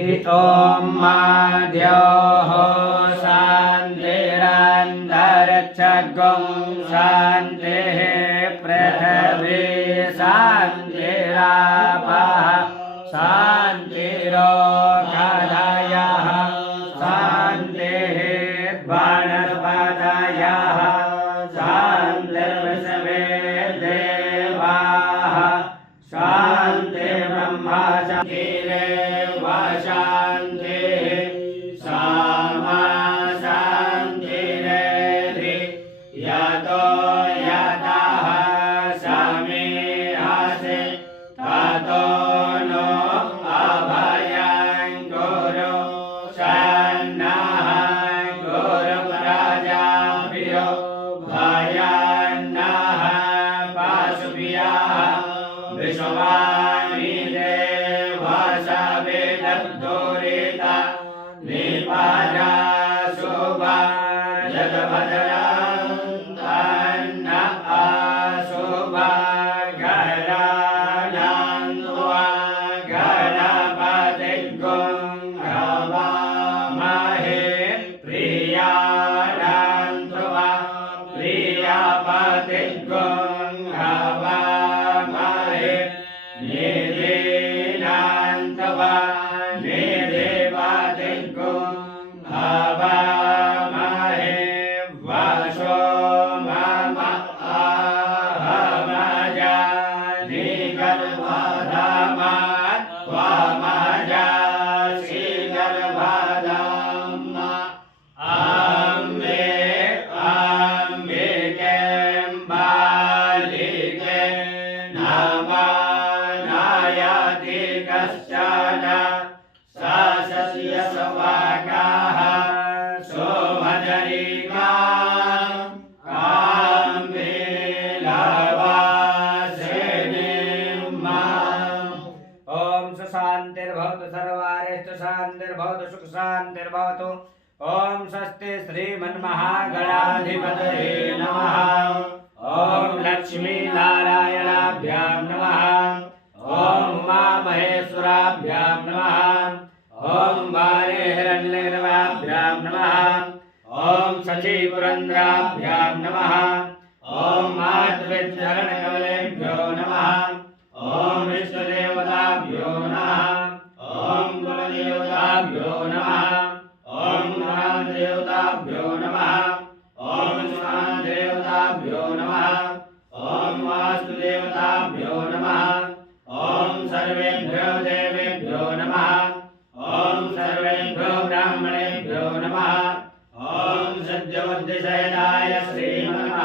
ॐ माद्योः शान्तिरन्तरिक्षगुं शान्तिः पृथिवी शान्तिरापः शान्तिरोषधयः शान्तिः वनस्पतयः शान्तिर्विश्वे देवाः शान्तिर्ब्रह्म शान्तिरेव शान्तिः सामा शान्तिरेधि यतो यतः समीहसि ततो नो अभयं गुरु शन्नः गुरुप्रजाभ्यो भयन्नः पशुभ्यः विश्वानि देवशविदुरिता निपदा शुभा जगभद्रं तन्न अशुभा गणानान्त्वा गणपतिं हवामहे प्रियानान्त्वा प्रियपतिं हवामहे निधिनान्त्वा निधिपतिं हवामहे वशो मम अहमजानि गर्भधामात् त्वमजासि गर्भधाम अम्बे अम्बिके बालिके नमनायति कश्चन सस्य सवाकाः शोभजनिका ओम शांतिर्भवतु सर्वारेषु शांतिर्भवतु सुख शांतिर्भवतु। ओम स्वस्ति श्रीमन्महागणाधिपतये नमः। ओम लक्ष्मी नारायणाभ्यां नमः। ओम उमामहेश्वराभ्यां नमः। ओम वारे हिरण्यगर्भाभ्यां नमः। ओम शचीपुरन्द्राभ्यां नमः। ओम मातृचरणकमलेभ्यो नमः। ओम इष्टदेवताभ्यो नमः। ओम कुलदेवताभ्यो नमः। ओम ग्रामदेवताभ्यो नमः। ओम स्वानदेवताभ्यो नमः। ओम वास्तुदेवताभ्यो नमः। ओम सर्वेभ्यो देवेभ्यो नमः। ओम सर्वेभ्यो ब्राह्मणेभ्यो नमः। ओम सत्यबुद्धिसहिताय श्रीमन्महागणाधिपतये